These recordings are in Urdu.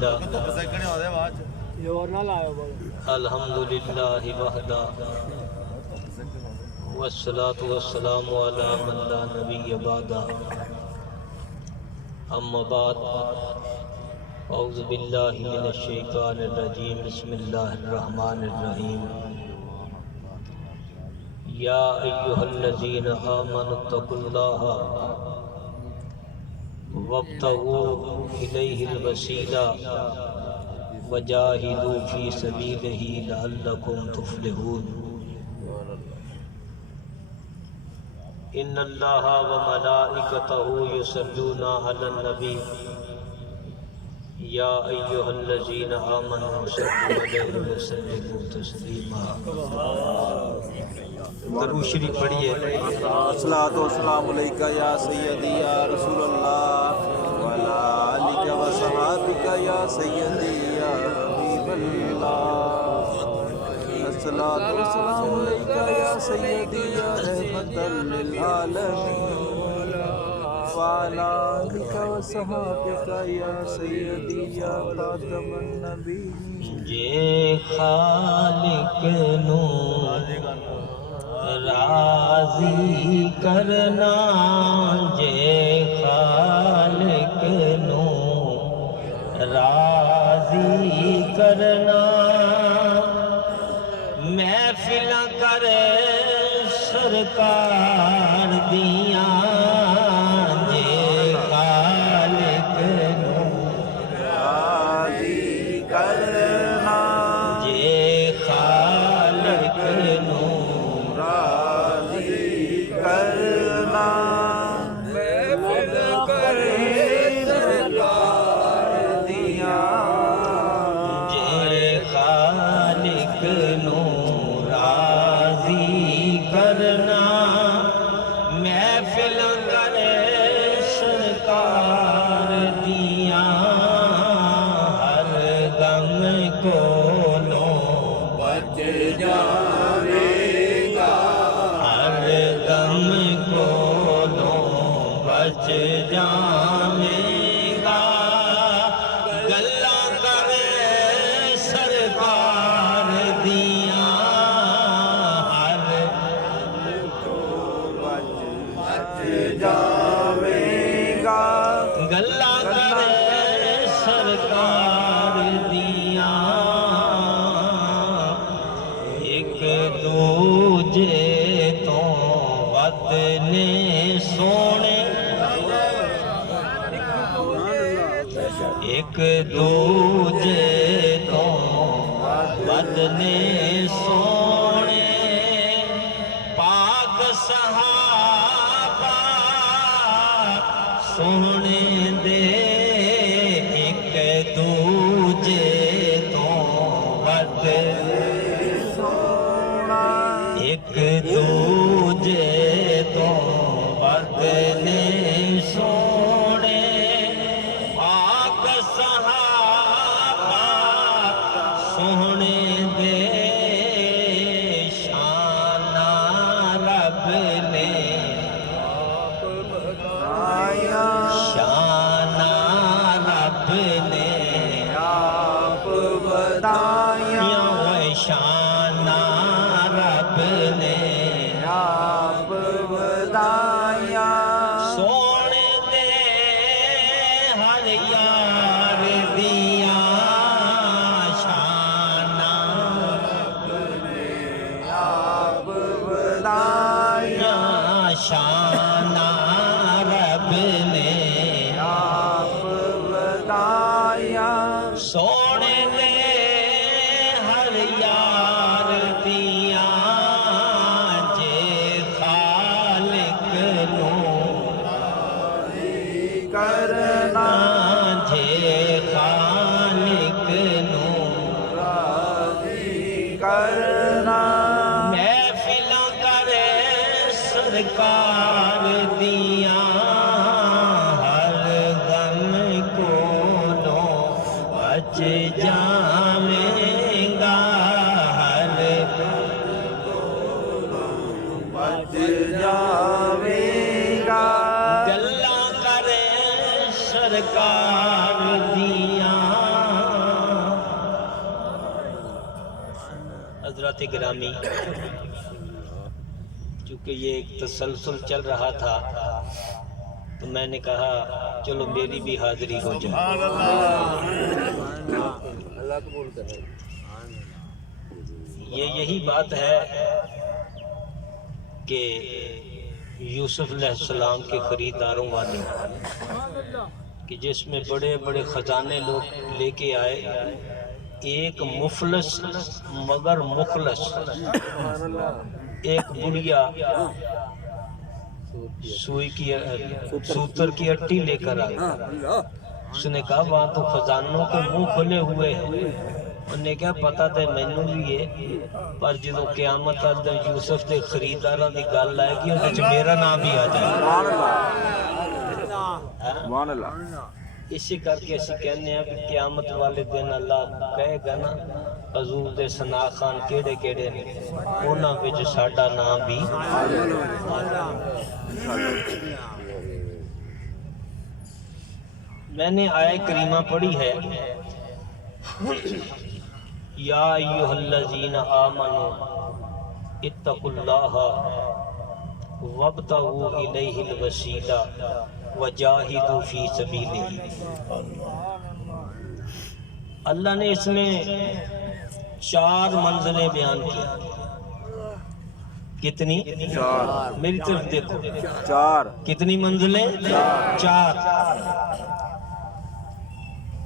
للہ الحمدللہ وحدہ والصلاة والسلام علی من لا نبی بعدہ اما بعد اعوذ باللہ من الشیطان الرجیم بسم اللہ الرحمن الرحیم یا ایہا الذین آمنوا اتقوا اللہ وابتغوا الیہ الوسیلہ وجاہدوا فی سبیلہ لعلکم تفلحون ان اللہ وملائکتہ یصلون علی النبی یا ایہا الذین آمنوا صلوا علیہ وسلموا تسلیما درود شریف پڑھیے الصلاۃ والسلام علیکہ یا سیدی یا رسول اللہ وعلی آلک و صحابک یا سیدی یا حبیب اللہ الصلاۃ والسلام علیکہ یا سیدی یا رحمۃ للعالمین وعلی آلک و صحابک یا سیدی یا خاتم النبیین جے خالق نو راضی کرنا جے خالق نو راضی کرنا محفلاں کرے سرکار دیاں جے خالق نو راضی کرنا جے خالق نو راضی کرنا محفل کرے سرکار دیاں جے خالق نو راضی کرنا محفل کرے سرکار دیاں ہر غم کولوں بچ جاوے گا ہر غم کولوں بچ جاویں گا گلاں کرے سرکار دیاں ہر بچ جاوے گا گلاں کرے سرکار دیاں ایک دوجے تو ود نے سونے ایک دوجے تو ود نے سونے پاک صحابہ سونے دے ایک دوجے تو ود ایک دوجے تو ود نے سونے پاک صحابہ سونے دے شان رب نے آیا شان رب نے آپ بتایا یا شان رب نے آپ بتایا سونے دے ہر یار دیاں شان آپ بتایا شان رب نے آپ بتایا سونے دے ہر یار دیاں جے خالق نو کرنا جے خالق نو راضی کرنا محفلاں کرے سرکار دیاں ہر غم کولوں بچ جاویں گا ہر بچ جاوے گا گلاں کرے سرکار دیاں حضرات گرامی، چونکہ یہ ایک تسلسل چل رہا تھا تو میں نے کہا چلو میری بھی حاضری ہو جائے۔ یہی بات ہے کہ یوسف علیہ السلام کے خریداروں والی، کہ جس میں بڑے بڑے خزانے لوگ لے کے آئے، ایک مفلس مگر مخلص، ایک بڑھیا سوتر کی اٹی لے کر آیا۔ اس نے کہا وہاں تو خزانوں کے منہ کھلے ہوئے ہیں۔ انہوں نے کہا پتا تھا مینوں بھی ہے، پر جدو قیامت اندر یوسف دے خریداراں دی گل آئے گی اندر میرا نام بھی آ جائے گا۔ اسی کر کے اسی کہنے ہیں کہ قیامت والے دن اللہ کہے گا نا حضور دے ثنا خان کیڑے کیڑے نے، انہاں وچ ساڈا نام بھی۔ میں نے آیت کریمہ پڑھی ہے، یا ایھا الذین آمنوا اتقوا اللہ وابتغوا الیہ الوسیلہ وجاہدوا فی سبیلہ۔ اللہ نے اس میں 4 منزلیں بیان کی۔ کتنی؟ 4۔ میری طرف دیکھو، 4۔ کتنی منزلیں؟ 4۔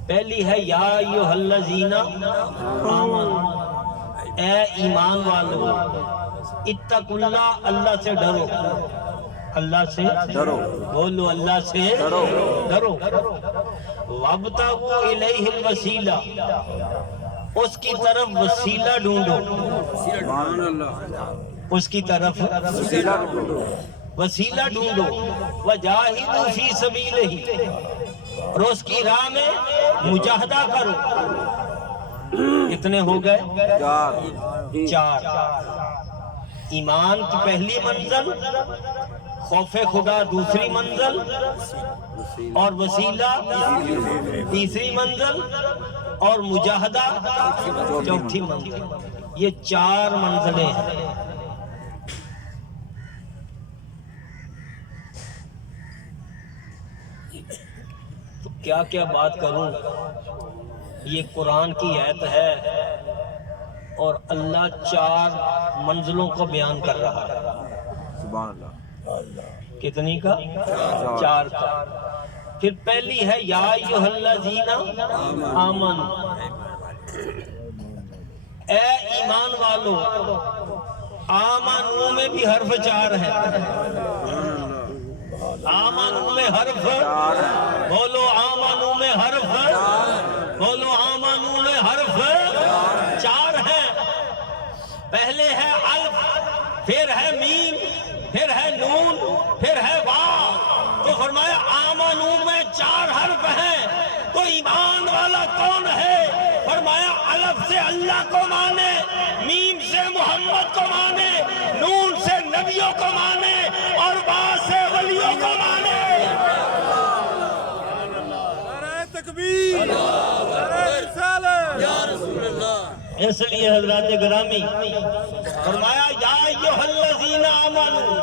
پہلی ہے یا ایھا الذین آمنوا، اے ایمان والو، اتقوا اللہ، اللہ سے ڈرو، اللہ سے ڈرو، بولو اللہ سے ڈرو، وابتغوا الیہ الوسیلہ، اس کی طرف وسیلہ ڈھونڈو، اس کی طرف وسیلہ ڈھونڈو، وجاہدوا فی سبیلہ، اور اس کی راہ میں مجاہدہ کرو۔ کتنے ہو گئے؟ 4۔ ایمان کی پہلی منزل، خوف خدا دوسری منزل، اور وسیلہ تیسری منزل، اور مجاہدہ چوتھی منزل۔ یہ 4 منزلیں ہیں۔ تو کیا کیا بات کروں، یہ قرآن کی آیت ہے اور اللہ 4 منزلوں کو بیان کر رہا ہے۔ سبحان اللہ۔ کتنی کا؟ 4 کا۔ پھر پہلی ہے یا ایھا الذین آمنوا، اے ایمان والو۔ آمنو میں بھی حرف 4 ہے، آمنو میں حرف، بولو آمنو میں حرف، بولو آمنو میں حرف 4 ہے۔ پہلے ہے الف، پھر ہے میم، پھر ہے نون، پھر ہے واو۔ تو فرمایا آمنو میں 4 حرف ہیں، تو ایمان والا کون ہے؟ فرمایا الف سے اللہ کو مانے، میم سے محمد کو مانے، نون سے نبیوں کو مانے، اور با سے ولیوں کو مانے۔ اس لیے حضرات گرامی فرمایا یا ایھا الذین آمنوا،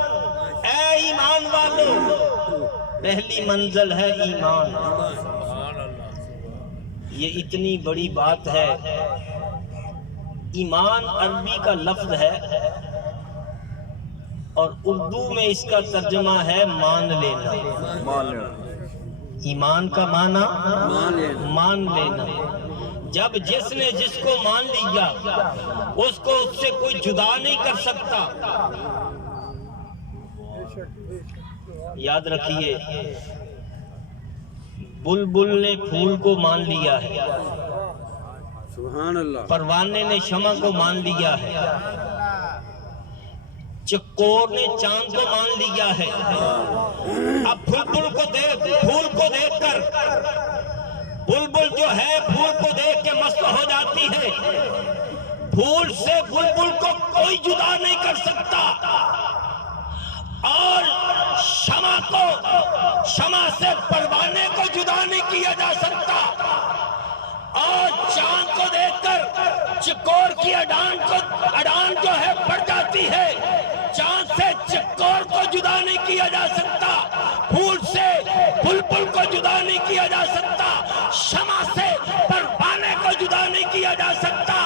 اے ایمان والو۔ پہلی منزل ہے ایمان۔ یہ اتنی بڑی بات ہے۔ ایمان عربی کا لفظ ہے اور اردو میں اس کا ترجمہ ہے مان لینا۔ ایمان کا معنی مان لینا۔ جب جس نے جس کو مان لیا اس کو اس سے کوئی جدا نہیں کر سکتا۔ یاد رکھیے، بلبل نے پھول کو مان لیا ہے، سبحان اللہ، پروانے نے شمع کو مان لیا ہے، چکور نے چاند کو مان لیا ہے۔ اب بلبل کو دیکھ، پھول کو دیکھ کر بلبل جو ہے پھول کو دیکھ کے مست ہو جاتی ہے۔ پھول سے بلبل کو کوئی جدا نہیں کر سکتا، اور شمع سے پروانے کو جدا نہیں کیا جا سکتا، اور چاند کو دیکھ کر چکور کی جدا نہیں کیا جا سکتا، پھول سے بلبل کو جدا نہیں کیا جا سکتا، شمع سے پروانے کو جدا نہیں کیا جا سکتا،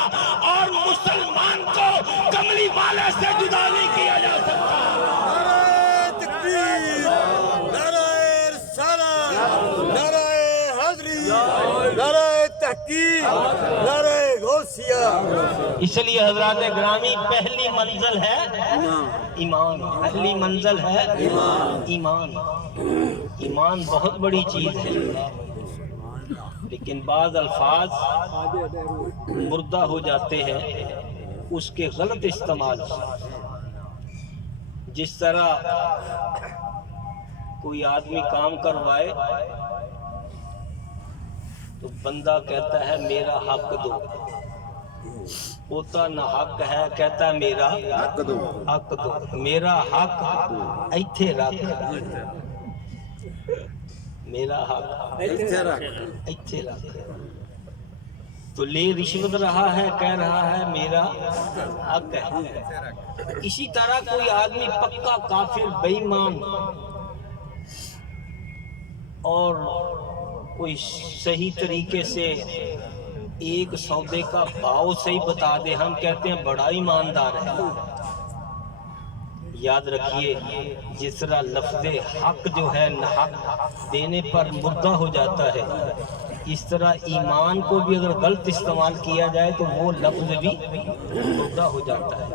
اور مسلمان کو کملی والے سے جدا نہیں کیا جا سکتا۔ نعرہ تکبیر، نعرہ رسالت، نعرہ حیدری، نعرہ تحقیق، نعرہ غوثیہ۔ اس لیے حضرات گرامی پہلی منزل ہے ایمان، پہلی منزل ہے ایمان۔ ایمان بہت بڑی چیز ہے، لیکن بعض الفاظ مردہ ہو جاتے ہیں اس کے غلط استعمال سے۔ جس طرح کوئی آدمی کام کروائے تو بندہ کہتا ہے میرا حق دو، ہوتا نہ حق ہے، کہتا ہے میرا حق دو، میرا حق ایتھے رکھ، میرا حق ایتھے رکھ۔ تو لے رشوت رہا ہے، کہہ رہا ہے میرا حق ہے۔ اسی طرح کوئی آدمی پکا کافر بے ایمان اور کوئی صحیح طریقے سے ایک سودے کا بھاؤ صحیح بتا دے، ہم کہتے ہیں بڑا ایماندار ہے۔ یاد رکھیے جس طرح لفظ حق جو ہے حق دینے پر مردہ ہو جاتا ہے، اس طرح ایمان کو بھی اگر غلط استعمال کیا جائے تو وہ لفظ بھی مردہ ہو جاتا ہے۔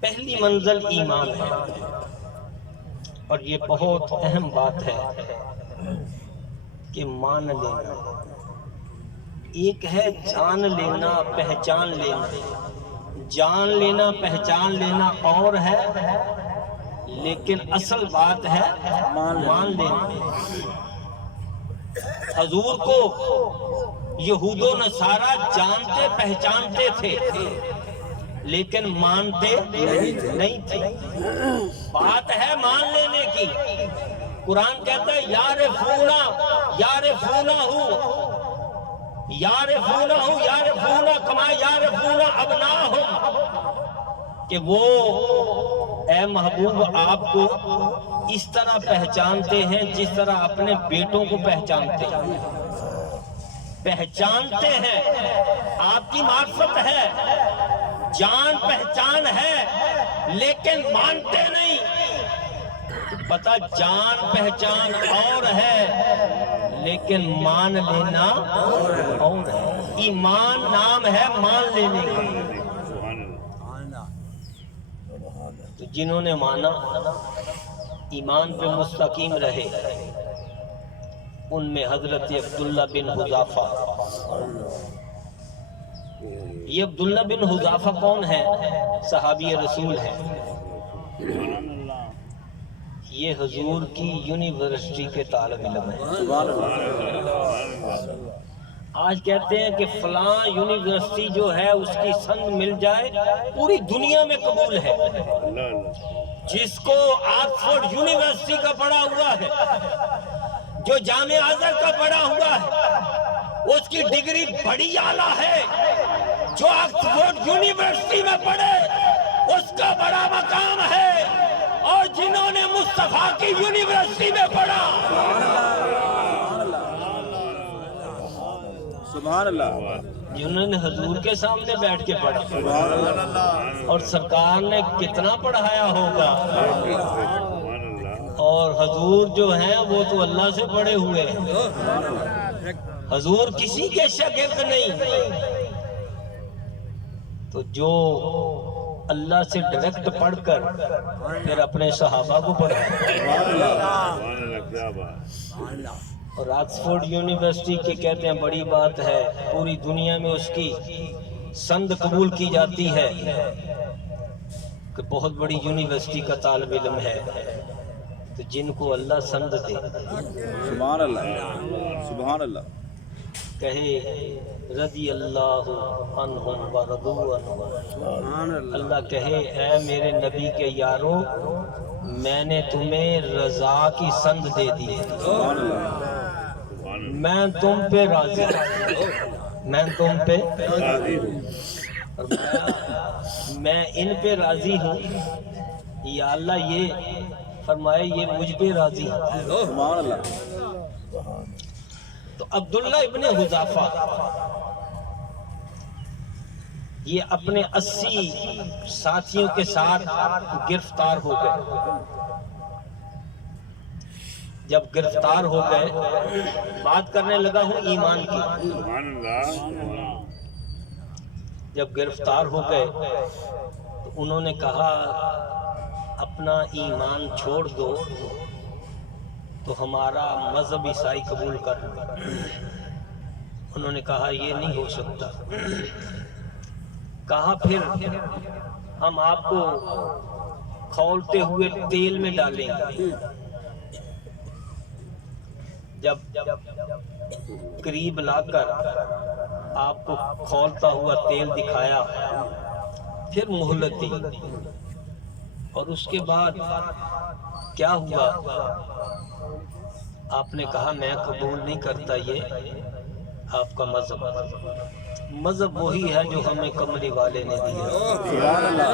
پہلی منزل ایمان ہے، اور یہ بہت اہم بات ہے کہ مان لینا۔ ایک ہے جان لینا، پہچان لینا۔ جان لینا، پہچان لینا اور ہے، لیکن اصل بات ہے مان لینا۔ حضور کو یہود و نصارہ جانتے پہچانتے تھے لیکن مانتے نہیں تھے۔ بات ہے مان لینے کی۔ قرآن کہتا ہے یعرفونہ کما یعرفونہ ابناہم، کہ وہ اے محبوب آپ کو اس طرح پہچانتے ہیں جس طرح اپنے بیٹوں کو پہچانتے ہیں۔ پہچانتے ہیں، آپ کی معرفت ہے، جان پہچان ہے، لیکن مانتے نہیں۔ پتہ جان پہچان اور ہے لیکن مان لینا اور ہے۔ ایمان نام ہے مان لینے کا۔ تو جنہوں نے مانا، ایمان پہ مستقیم رہے، ان میں حضرت عبداللہ بن حذافہ۔ یہ عبداللہ بن حذافہ کون ہے؟ صحابی رسول ہے۔ یہ حضور کی یونیورسٹی کے طالب علم ہے۔ آج کہتے ہیں کہ فلاں یونیورسٹی جو ہے اس کی سند مل جائے پوری دنیا میں قبول ہے۔ جس کو آکسفورڈ یونیورسٹی کا پڑھا ہوا ہے، جو جامعہ ازہر کا پڑھا ہوا ہے، اس کی ڈگری بڑی اعلیٰ ہے۔ جو آکسفورڈ یونیورسٹی میں پڑھے اس کا بڑا مقام ہے، اور جنہوں نے مصطفیٰ کی یونیورسٹی میں پڑھا، سبحان اللہ، جنہوں نے حضور کے سامنے بیٹھ کے پڑھا، اور سرکار نے کتنا پڑھایا ہوگا، اور حضور جو ہیں وہ تو اللہ سے پڑھے ہوئے ہیں۔ حضور کسی کے شاگرد نہیں۔ تو جو اللہ سے ڈائریکٹ پڑھ کر پھر اپنے صحابہ کو پڑھا، اور آکسفورڈ یونیورسٹی کے کہتے ہیں بڑی بات ہے، پوری دنیا میں اس کی سند قبول کی جاتی ہے کہ بہت بڑی یونیورسٹی کا طالب علم ہے۔ تو جن کو اللہ سند دے، سبحان اللہ، سبحان اللہ، کہے رضی اللہ عنہم ورضوا عنہ، اللہ کہے اے میرے نبی کے یارو، میں نے تمہیں رضا کی سند دے دی، میں تم پہ راضی، میں تم پہ فرمایا میں ان پہ راضی ہوں یا اللہ، یہ فرمایا یہ مجھ پہ راضی ہے۔ سبحان اللہ، تو عبداللہ ابن حذافہ یہ اپنے 80 ساتھیوں کے ساتھ گرفتار ہو گئے۔ جب گرفتار ہو گئے، بات کرنے لگا ہوں ایمان کی، جب گرفتار ہو گئے تو انہوں نے کہا اپنا ایمان چھوڑ دو تو ہمارا مذہب عیسائی قبول کر لو۔ انہوں نے کہا یہ نہیں ہو سکتا۔ کہا پھر ہم آپ کو کھولتے ہوئے تیل میں ڈالیں گے۔ جب قریب لا کر آپ کو کھولتا ہوا تیل دکھایا، پھر مہلت دی، اور اس کے بعد کیا ہوا؟ آپ نے کہا میں قبول نہیں کرتا یہ آپ کا مذہب۔ مذہب وہی ہے جو ہمیں کملی والے نے دیا۔ سبحان اللہ،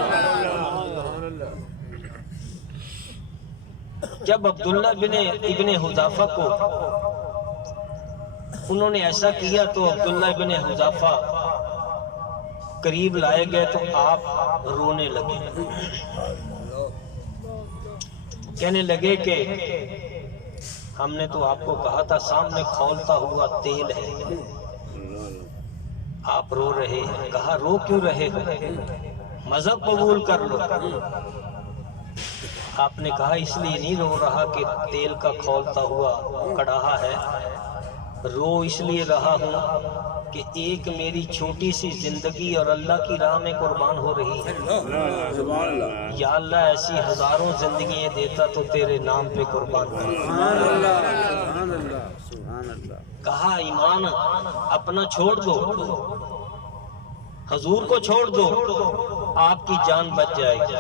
جب عبداللہ ابن حذافہ کو انہوں نے ایسا کیا تو عبداللہ ابن حذافہ قریب لائے گئے تو آپ رونے لگے، کہنے لگے کہ ہم نے تو آپ کو کہا تھا سامنے کھولتا ہوا تیل ہے، آپ رو رہے ہیں۔ کہا رو کیوں رہے ہو؟ مذہب قبول کر لو۔ آپ نے کہا اس لیے نہیں رو رہا کہ تیل کا کھولتا ہوا کڑاہا ہے، رو اس لیے رہا ہوں کہ ایک میری چھوٹی سی زندگی اور اللہ کی راہ میں قربان ہو رہی ہے۔ سبحان اللہ، یا اللہ ایسی ہزاروں زندگیاں دیتا تو تیرے نام پہ قربان کرتا۔ سبحان اللہ، سبحان اللہ، سبحان اللہ۔ کہا ایمان اپنا چھوڑ دو، حضور کو چھوڑ دو، آپ کی جان بچ جائے گی۔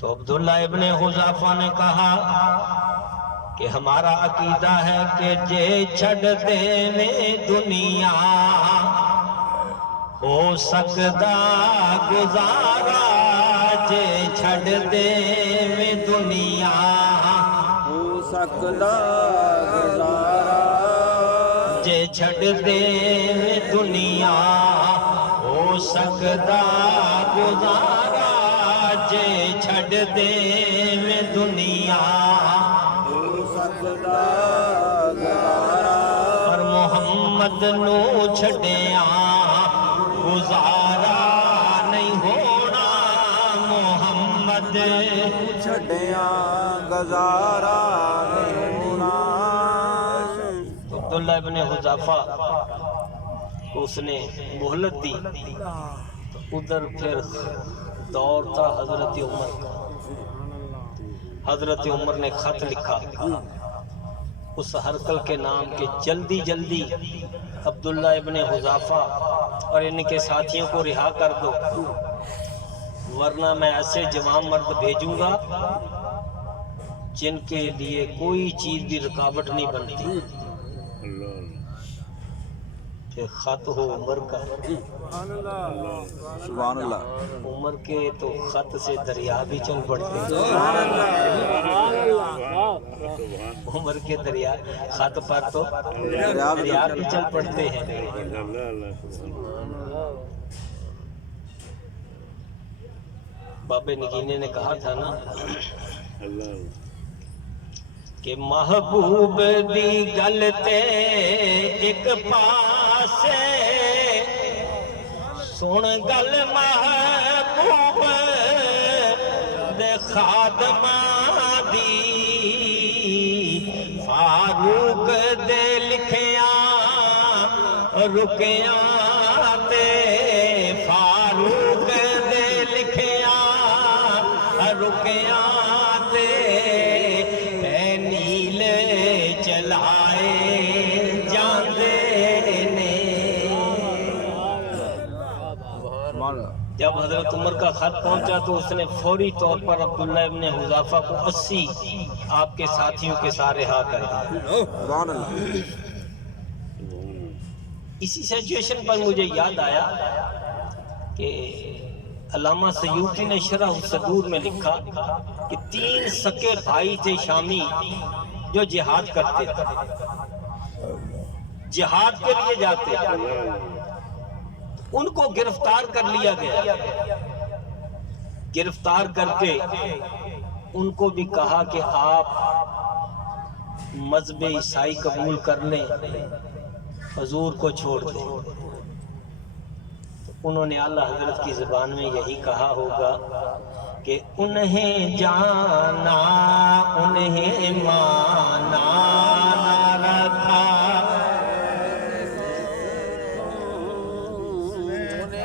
تو عبداللہ ابن حذافہ نے کہا کہ ہمارا عقیدہ ہے کہ جے چھڑ دینے دنیا ہو سکدا گزارا، جے چھڑ دے میں دنیا ہو سکدا گزارا، جے چھڑ دے میں دنیا ہو سکدا گزارا، جے چھڑ دے میں دنیا ہو سکدا گزارا، پر محمد نو چھڑیاں گزارا نہیں ہونا، محمد چھڈیاں گزارا نہیں ہونا۔ عبداللہ ابن حذافہ کو اس نے مہلت دی تو ادھر پھر دور تھا حضرت عمر کا۔ حضرت عمر نے خط لکھا اس ہرقل کے نام کے، جلدی جلدی عبداللہ ابن حذافہ اور ان کے ساتھیوں کو رہا کر دو، ورنہ میں ایسے جوان مرد بھیجوں گا جن کے لیے کوئی چیز بھی رکاوٹ نہیں بنتی۔ کہ خط ہو عمر کا، سبحان اللہ، عمر کے تو خط سے دریا بھی چل پڑتے ہیں۔ عمر کے دریا خط پر تو دریا بھی چل پڑتے ہیں۔ بابے نگینے نے کہا تھا نا کہ محبوب دی گل تے ایک پاسے سن گل محبوب دے خادماں دی، فاروق دے لکھیاں رکیاں تے، فاروق دے لکھیاں رکیاں تے چلائے جاندے نے۔ جب حضرت عمر کا خط پہنچا تو اس نے فوری طور پر عبداللہ ابن حذافہ کو 80 آپ کے ساتھیوں کے ساتھ رہا کر دیا۔ اسی سچویشن پر مجھے یاد آیا کہ علامہ سیوطی نے شرح الصدور میں لکھا کہ 3 سکے بھائی تھے شامی جو جہاد کرتے تھے، جہاد کے لیے جاتے تھے، ان کو گرفتار کر لیا گیا، گرفتار کر کے ان کو بھی کہا کہ آپ مذہب عیسائی قبول کر لیں، حضور کو چھوڑ دیں۔ انہوں نے اعلیٰ حضرت کی زبان میں یہی کہا ہوگا کہ انہیں جانا انہیں مانا نہ رکھا،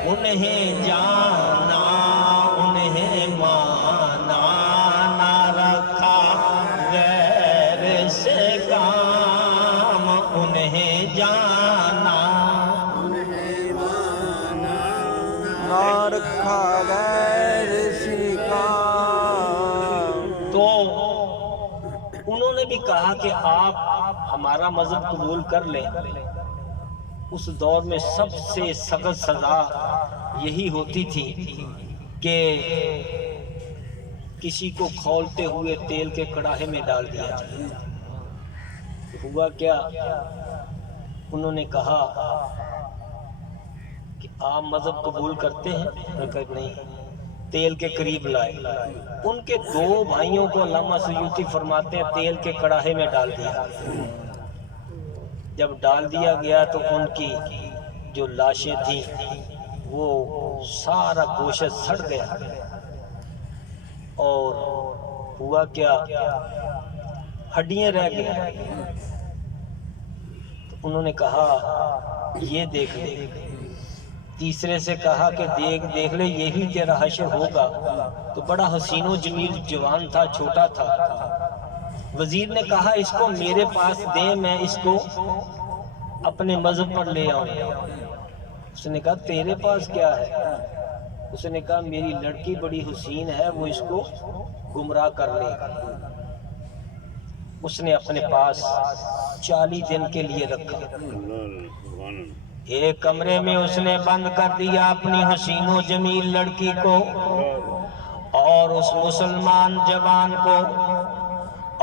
انہیں جانا انہیں مانا نہ رکھا، غیر سے کام انہیں جانا نہ رکھا، غیر سے کام۔ تو انہوں نے بھی کہا کہ آپ ہمارا مذہب قبول کر لیں۔ اس دور میں سب سے سخت سزا یہی ہوتی تھی کہ کسی کو کھولتے ہوئے تیل کے کڑاہے میں ڈال دیا جائے۔ ہوا کیا، انہوں نے کہا کہ آپ مذہب قبول کرتے ہیں؟ انہوں نے کہا نہیں۔ تیل کے قریب لائے، ان کے 2 بھائیوں کو علامہ سیوطی فرماتے ہیں تیل کے کڑاہے میں ڈال دیا۔ جب ڈال دیا گیا تو ان کی جو لاشیں تھیں وہ سارا گوشت سڑ گیا، اور ہوا کیا، ہڈیاں رہ گئی۔ تو انہوں نے کہا یہ دیکھ لے، تیسرے سے کہا کہ دیکھ لے یہی تیرا حشر ہوگا۔ تو بڑا حسین و جمیل جوان تھا، چھوٹا تھا۔ وزیر نے کہا اس کو میرے پاس دے، میں اس کو اپنے مذہب پر لے آؤں۔ اس نے کہا تیرے پاس کیا ہے؟ اس نے کہا میری لڑکی بڑی حسین ہے، وہ اس کو گمراہ کر لے گا۔ اس نے اپنے پاس 40 دن کے لیے رکھا، ایک کمرے میں اس نے بند کر دیا اپنی حسین و جمیل لڑکی کو اور اس مسلمان جوان کو،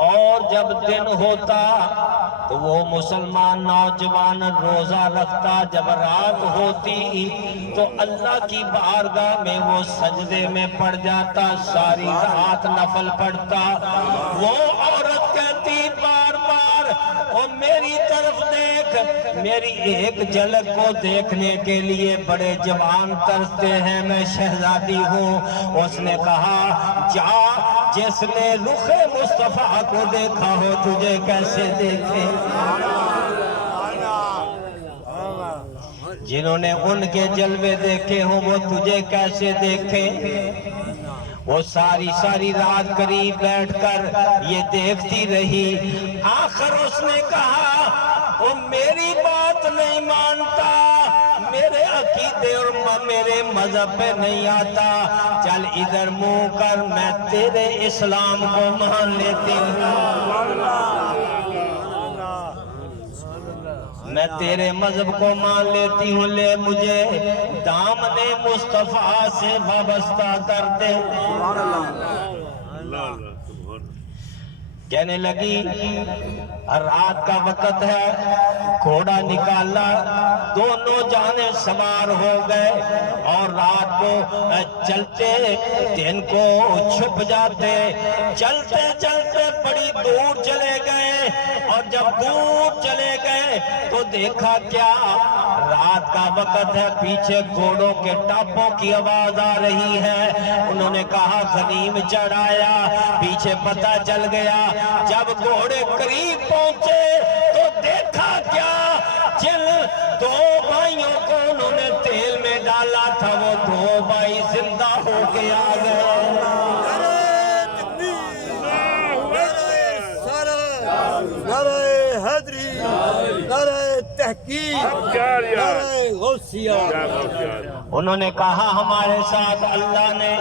اور جب دن ہوتا تو وہ مسلمان نوجوان روزہ رکھتا، جب رات ہوتی تو اللہ کی بارگاہ میں وہ سجدے میں پڑ جاتا، ساری رات نفل پڑھتا۔ وہ عورت کہتی بار بار او میری طرف دیکھ، میری ایک جھلک کو دیکھنے کے لیے بڑے جوان ترستے ہیں، میں شہزادی ہوں۔ اس نے کہا جا، جس نے رخ مصطفیٰ کو دیکھا ہو تجھے کیسے دیکھے، جنہوں نے ان کے جلوے دیکھے ہوں وہ تجھے کیسے دیکھے۔ وہ ساری رات قریب بیٹھ کر یہ دیکھتی رہی۔ آخر اس نے کہا وہ میری بات نہیں مانتا، میرے عقیدے اور میرے مذہب پہ نہیں آتا، چل ادھر منہ کر، میں تیرے اسلام کو مان لیتی ہوں، میں تیرے مذہب کو مان لیتی ہوں، لے مجھے دامن مصطفیٰ سے وابستہ کر دے۔ کہنے لگی رات کا وقت ہے، گھوڑا نکالا، دونوں جانیں سوار ہو گئے اور رات کو چلتے دن کو چھپ جاتے، چلتے چلتے بڑی دور چلے گئے، اور جب دور چلے گئے تو دیکھا کیا، رات کا وقت ہے، پیچھے گھوڑوں کے ٹاپوں کی آواز آ رہی ہے۔ انہوں نے کہا غنیم چڑھایا، پیچھے پتہ چل گیا۔ جب گھوڑے قریب پہنچے تو دیکھا کیا، جن 2 بھائیوں کو انہوں نے تیل میں ڈالا تھا وہ 2 بھائی زندہ ہو کے آ گئے۔ نعرہ حیدری، نعرہ تحقیق، نعرہ غوثیہ۔ انہوں نے کہا ہمارے ساتھ اللہ نے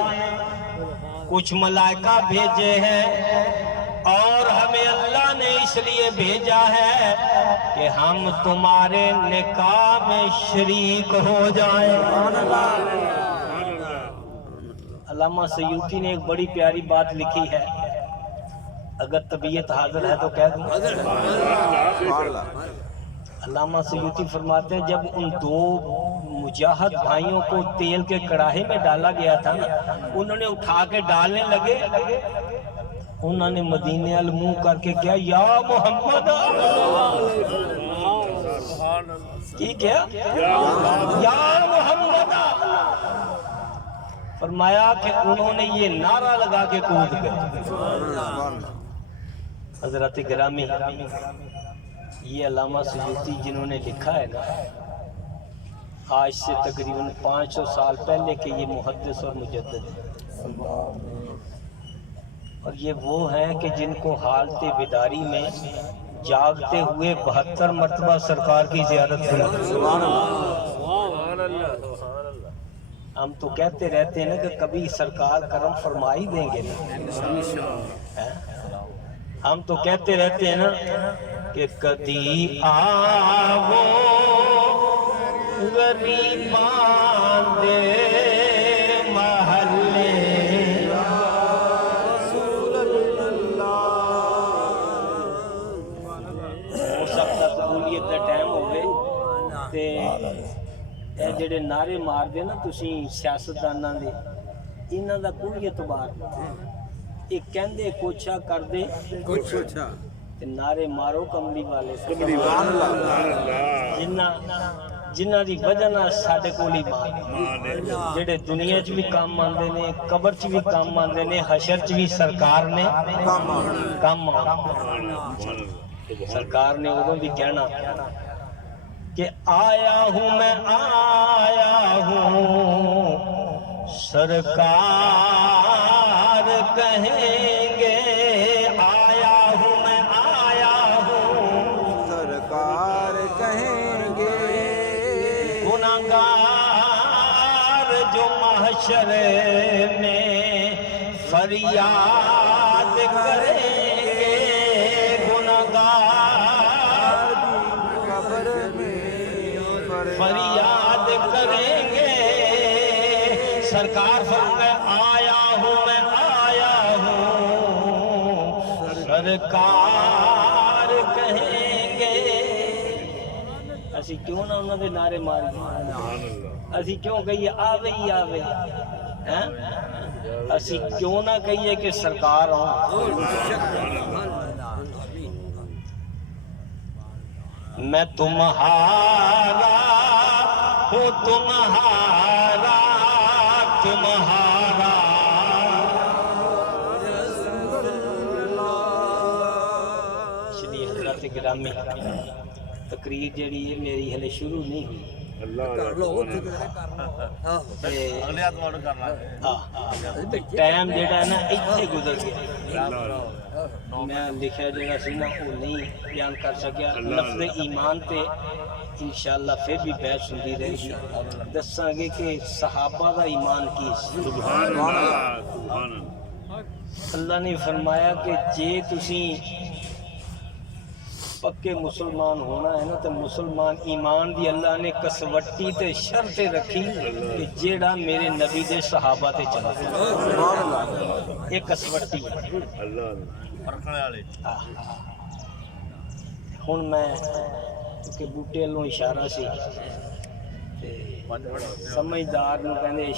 کچھ ملائکہ بھیجے ہیں اور ہمیں اللہ نے اس اس لیے بھیجا ہے کہ ہم تمہارے نکاح میں شریک ہو جائیں۔ علامہ سیوطی نے ایک بڑی پیاری بات لکھی ہے، اگر طبیعت حاضر ہے تو کہہ دوں۔ علامہ سیوطی فرماتے ہیں جب ان دو مجاہد بھائیوں کو تیل کے کڑاہے میں ڈالا گیا تھا نا، انہوں نے اٹھا کے ڈالنے لگے، انہوں نے مدینے المنہ کر کے کیا یا محمد، کی کیا یا محمد، فرمایا کہ انہوں نے یہ نعرہ لگا کے کود گئے۔ حضرات گرامی، یہ علامہ سیوطی جنہوں نے لکھا ہے نا، آج سے تقریباً 500 سال پہلے کے یہ محدث اور مجدد ہیں، اور یہ وہ ہیں کہ جن کو حالت بیداری میں جاگتے ہوئے 72 مرتبہ سرکار کی زیارت ہوئی۔ ہم تو کہتے رہتے ہیں نا کہ کبھی سرکار کرم فرمائی دیں گے نا، ہم تو کہتے رہتے ہیں نا کہ کدی آو غریبان دے محلے رسول اللہ، ہو سکتا قبولیت دا ٹائم ہوئے تے اے جڑے نعرے مار دے نا تسی سیاستداناں دے، انہاں دا کوئی اعتبار نہیں، ایک کہندے کوچھا کر دے کوچھا تے نعرے مارو کملی والے، جنہ دی وجہ نال ساڈے کول ایمان، جڑے دنیا چ بھی کام آندے نے، قبر چ بھی کام آندے نے، حشر چ بھی سرکار نے کام سرکار نے ادوں بھی کہنا کہ آیا ہوں میں آیا ہوں سرکار کہیں گے، آیا ہوں میں آیا ہوں سرکار کہیں گے، گناہگار جو محشر میں فریاد کریں گے، گناہگار قبر میں فریاد کریں گے، سرکار فرمائے آیا ہوں میں آیا ہوں سرکار کہیں گے۔ اسی کیوں نہ انہوں نے نعرے ماری، اسی کیوں کہیے آوے ہی آوے، اسی کیوں نہ کہیے کہ سرکار ہوں۔ میں تمہارا ہوں تمہارا تمہارا، شریف حضرات گرامی، تقریر جڑی ہے میری ہلے شروع نہیں ہوئی، ٹائم جڑا ہے نا اتنے گزر گیا، میں لکھا جڑا سی نا وہ نہیں بیان کر سکیا، لفظ ایمان تے انشاءاللہ پھر بھی بحث ہوندی رہے گی، دساں گے کہ صحابہ دا ایمان کی اللہ نے فرمایا کہ جے تسی پکے مسلمان ہونا ہے نا تو مسلمان ایمان دی اللہ نے کسوٹی تے شرط رکھی کہ جیڑا میرے نبی دے صحابہ تے چلا یہ کسوٹی ہن میں کہ بوٹے لوں اشارہ سی سمجھدار نو کہندے